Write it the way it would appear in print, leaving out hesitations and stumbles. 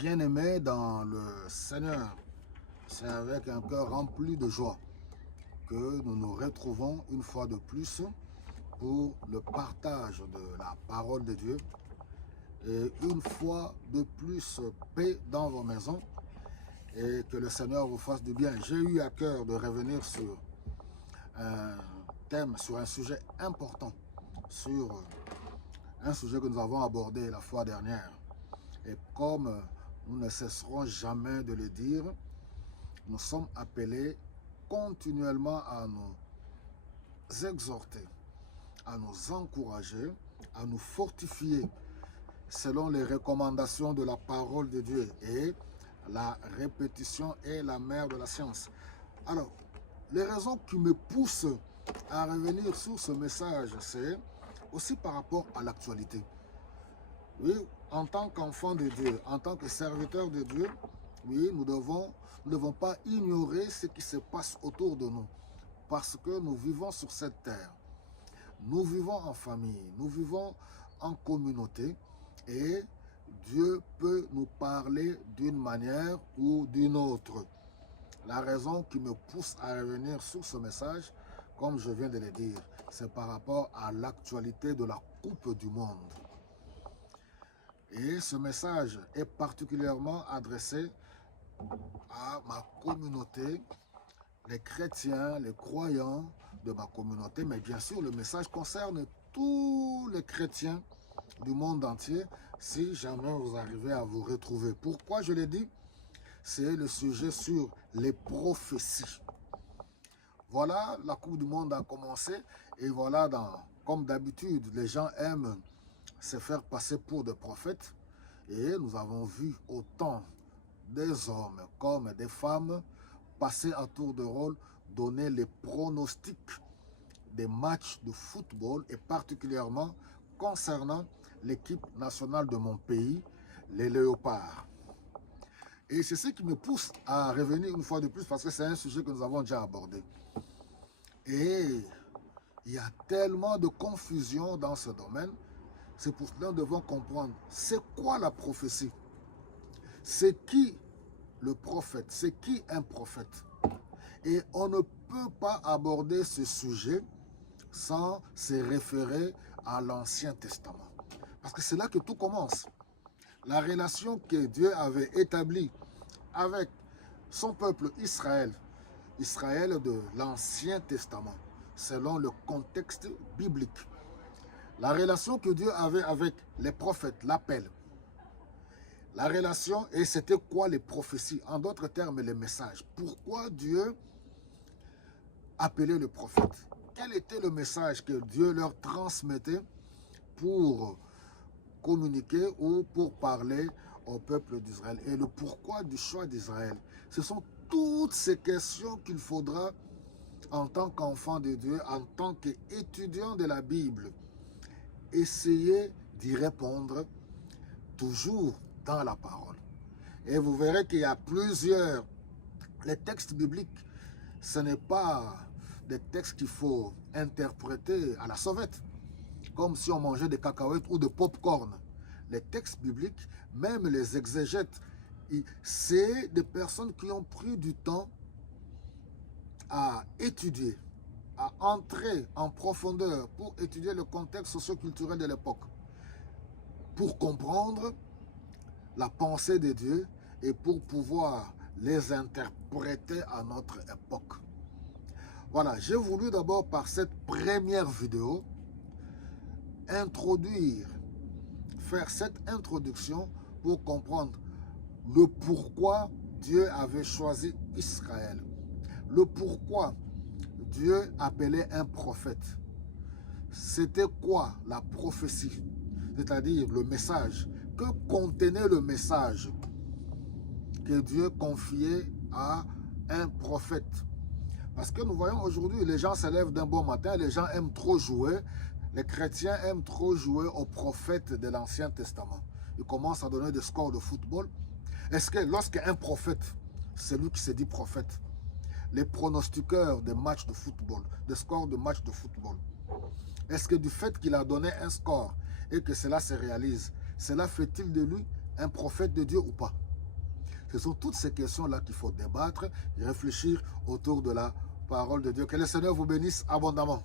Bien-aimés dans le Seigneur, c'est avec un cœur rempli de joie que nous nous retrouvons une fois de plus pour le partage de la parole de Dieu. Et une fois de plus, paix dans vos maisons et que le Seigneur vous fasse du bien. J'ai eu à cœur de revenir sur un thème, sur un sujet important, sur un sujet que nous avons abordé la fois dernière. Et comme nous ne cesserons jamais de le dire, nous sommes appelés continuellement à nous exhorter, à nous encourager, à nous fortifier selon les recommandations de la parole de Dieu. Et la répétition est la mère de la science. Alors, les raisons qui me poussent à revenir sur ce message, c'est aussi par rapport à l'actualité. Oui, en tant qu'enfant de Dieu, en tant que serviteur de Dieu, oui, nous ne devons pas ignorer ce qui se passe autour de nous. Parce que nous vivons sur cette terre. Nous vivons en famille, nous vivons en communauté. Et Dieu peut nous parler d'une manière ou d'une autre. La raison qui me pousse à revenir sur ce message, comme je viens de le dire, c'est par rapport à l'actualité de la Coupe du Monde. Et ce message est particulièrement adressé à ma communauté, les chrétiens, les croyants de ma communauté, mais bien sûr le message concerne tous les chrétiens du monde entier si jamais vous arrivez à vous retrouver. Pourquoi je l'ai dit? C'est le sujet sur les prophéties. Voilà, la Coupe du Monde a commencé et voilà, comme d'habitude, les gens aiment se faire passer pour des prophètes et nous avons vu autant des hommes comme des femmes passer à tour de rôle, donner les pronostics des matchs de football et particulièrement concernant l'équipe nationale de mon pays, les Léopards. Et c'est ce qui me pousse à revenir une fois de plus parce que c'est un sujet que nous avons déjà abordé. Et il y a tellement de confusion dans ce domaine, c'est pour cela que nous devons comprendre c'est quoi la prophétie, c'est qui le prophète, c'est qui un prophète. Et on ne peut pas aborder ce sujet sans se référer à l'Ancien Testament. Parce que c'est là que tout commence. La relation que Dieu avait établie avec son peuple Israël, Israël de l'Ancien Testament, selon le contexte biblique. La relation que Dieu avait avec les prophètes, l'appel. La relation, et c'était quoi les prophéties? En d'autres termes, les messages. Pourquoi Dieu appelait le prophète? Quel était le message que Dieu leur transmettait pour communiquer ou pour parler au peuple d'Israël? Et le pourquoi du choix d'Israël? Ce sont toutes ces questions qu'il faudra, en tant qu'enfant de Dieu, en tant qu'étudiant de la Bible, essayer d'y répondre toujours dans la parole. Et vous verrez qu'il y a plusieurs... Les textes bibliques, ce n'est pas des textes qu'il faut interpréter à la sauvette, comme si on mangeait des cacahuètes ou de pop-corn. Les textes bibliques, même les exégètes, c'est des personnes qui ont pris du temps à étudier, à entrer en profondeur pour étudier le contexte socio-culturel de l'époque, pour comprendre la pensée de Dieu et pour pouvoir les interpréter à notre époque. Voilà, j'ai voulu d'abord par cette première vidéo introduire, faire cette introduction pour comprendre le pourquoi Dieu avait choisi Israël, le pourquoi Dieu appelait un prophète. C'était quoi la prophétie, c'est-à-dire le message, que contenait le message que Dieu confiait à un prophète. Parce que nous voyons aujourd'hui, les gens se lèvent d'un bon matin, les gens aiment trop jouer, les chrétiens aiment trop jouer aux prophètes de l'Ancien Testament. Ils commencent à donner des scores de football. Est-ce que lorsqu'un prophète, c'est lui qui se dit prophète, les pronostiqueurs des matchs de football, des scores de matchs de football, est-ce que du fait qu'il a donné un score et que cela se réalise, cela fait-il de lui un prophète de Dieu ou pas? Ce sont toutes ces questions-là qu'il faut débattre et réfléchir autour de la parole de Dieu. Que le Seigneur vous bénisse abondamment.